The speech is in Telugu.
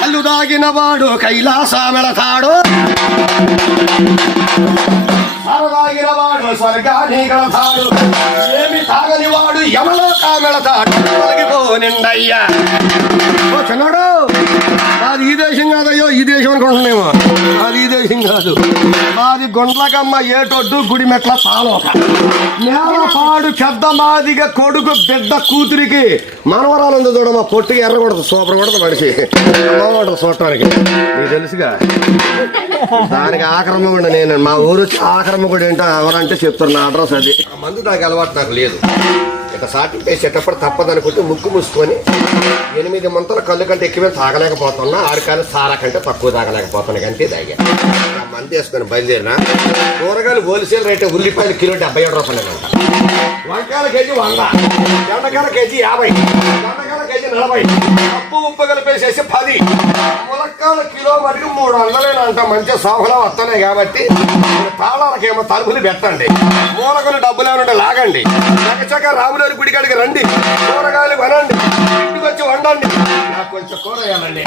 కళ్ళు దాగిన వాడు కైలాసమెళతాడు. సరదాగిన వాడు స్వర్గాన్ని గడతాడు ఏమి తాగని వాడు యమలో కామెళతాడు తొలగిపోనిండయ్యా ఓ చిన్నాడు నాది ఈ దేశం కాదయ్యో ఈ దేశం అనుకుంటున్నామో నాది ఈ కాదు. మాది గుండ్లకమ్మ ఏటొడ్డు గుడి మెట్ల తాలోక. నేలపాడు పెద్ద మాదిగా కొడుకు బిడ్డ కూతురికి మనవరాలు ఉంది చూడమ్మా పొట్టిగా ఎర్రకూడదు సూపర్ కూడదు మనిషి. బాగుంటుంది చూడటానికి. నీకు తెలుసుగా? దానికి ఆక్రమ కూడా నేను. మా ఊరు వచ్చి ఆక్రమ ఏంటో ఎవరంటే చెప్తున్నా అడ్రస్ అది. ఆ మందు నాకు అలవాటు నాకు లేదు. ఇక సాటి వేసేటప్పుడు తప్పదనుకుంటే ముక్కు మూసుకొని ఎనిమిది మంతల కళ్ళు కంటే ఎక్కువే తాగలేకపోతున్నా ఆరు కాలు సారా కంటే తక్కువ తాగలేకపోతున్నా అంతే తాగా. ఆ మంది వేసుకొని బయలుదేరిన కూరగాయలు హోల్సేల్ రేట్ ఉల్లిపాయలు కిలో డెబ్బై ఏడు రూపాయలు అంట. వంకాయల కేజీ వంద బెండకాయల కేజీ యాభై బెండకాయల కేజీ నలభై ఉప్పు కలిపేసేసి పది. ములక్కాయల కిలో మటుకు మూడు వందలేనంట మంచి సాగులో వస్తున్నాయి కాబట్టి తాళాలకేమో తలుపులు పెట్టండి. మూలకులు డబ్బులు ఏమంటే లాగండి. చకచక రాములేరు గుడి కాడికి రండి. కూరగాయలు కొనండి. ఇంటికి వచ్చి వండండి. నాకు కొంచెం కూర వేయాలండి.